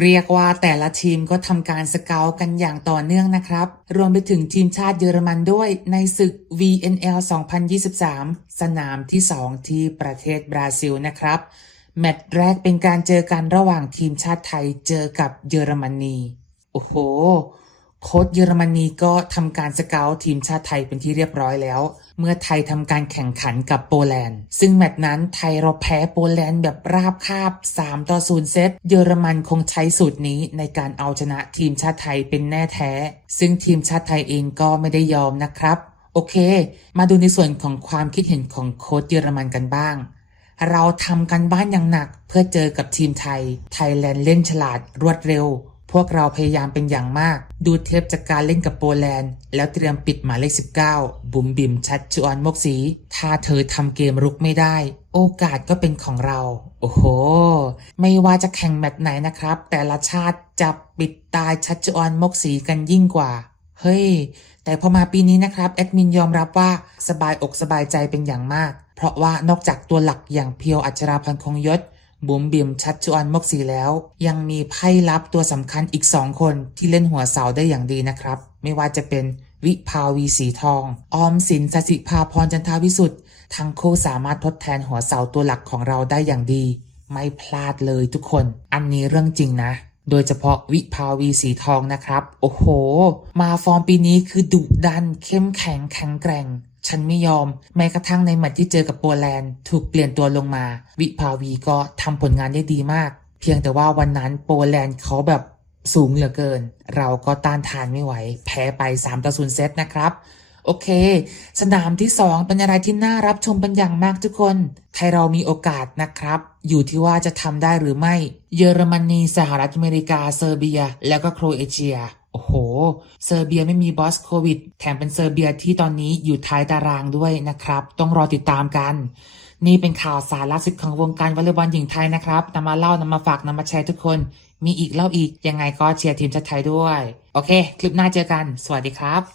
เรียกว่าแต่ละทีมก็ทำการสเกาตกันอย่างต่อเนื่องนะครับ รวมไปถึงทีมชาติเยอรมันด้วยในศึก VNL 2023 สนามที่ 2 ที่ประเทศบราซิลนะครับ แมตช์แรกเป็นการเจอกันระหว่างทีมชาติไทยเจอกับเยอรมนี โอ้โห โค้ชเยอรมนีก็ทำการสเกาทีมชาติไทยเป็นที่เรียบร้อยแล้ว เมื่อไทยทำการแข่งขันกับโปแลนด์ ซึ่งแมตช์นั้นไทยเราแพ้โปแลนด์แบบราบคาบ 3 ต่อ 0 เซต เยอรมันคงใช้สูตรนี้ในการเอาชนะทีมชาติไทยเป็นแน่แท้ ซึ่งทีมชาติไทยเองก็ไม่ได้ยอมนะครับ โอเค มาดูในส่วนของความคิดเห็นของโค้ชเยอรมันกันบ้างเราทำกันบ้านอย่างหนักเพื่อเจอกับทีมไทย ไทยแลนด์เล่นฉลาดรวดเร็ว พวกเราพยายามเป็นอย่างมาก ดูเทปจากการเล่นกับโปแลนด์ แล้วเตรียมปิดหมายเลข 19 บุ๋มบิมชัดชวนมกสี ถ้าเธอทำเกมรุกไม่ได้ โอกาสก็เป็นของเรา โอ้โห ไม่ว่าจะแข่งแมตช์ไหนนะครับ แต่ละชาติจะปิดตายชัดชวนมกสีกันยิ่งกว่า เฮ้ย แต่พอมาปีนี้นะครับแอดมินยอมรับว่าสบายอกสบายใจเป็นอย่างมาก เพราะว่านอกจากตัวหลักอย่างเพียวอัชราพันธ์คงยศ บุ๋มบิมชัดจวนมกสีแล้ว ยังมีไพ่ลับตัวสำคัญอีกสองคนที่เล่นหัวเสาได้อย่างดีนะครับ ไม่ว่าจะเป็นวิภาวีสีทอง ออมสินสสิภาพรจันทาวิสุทธ์ทั้งคู่สามารถทดแทนหัวเสาตัวหลักของเราได้อย่างดี ไม่พลาดเลยทุกคน อันนี้เรื่องจริงนะ โดยเฉพาะวิภาวีสีทองนะครับ โอ้โห มาฟอร์มปีนี้คือดุดัน เข้มแข็งแข็งแกร่ง ฉันไม่ยอม แม้กระทั่งในแมตช์ที่เจอกับโปแลนด์ ถูกเปลี่ยนตัวลงมา วิภาวีก็ทำผลงานได้ดีมาก เพียงแต่ว่าวันนั้นโปแลนด์เขาแบบสูงเหลือเกิน เราก็ต้านทานไม่ไหว แพ้ไป3ต่อ0เซตนะครับ โอเค สนามที่ 2 เป็นอะไรที่น่ารับชมเป็นอย่างมากทุกคน ไทยเรามีโอกาสนะครับ อยู่ที่ว่าจะทำได้หรือไม่ เยอรมนี สหรัฐอเมริกา เซอร์เบีย แล้วก็โครเอเชีย โอ้โห เซอร์เบียไม่มีบอสโควิด แถมเป็นเซอร์เบียที่ตอนนี้อยู่ท้ายตารางด้วยนะครับ ต้องรอติดตามกัน นี่เป็นข่าวสารล่าสุดของวงการวอลเลย์บอลหญิงไทยนะครับนำมาเล่านำมาฝากนำมาแชร์ทุกคน มีอีกเล่าอีกยังไงก็เชียร์ทีมชาติไทยด้วย โอเค คลิปหน้าเจอกัน สวัสดีครับ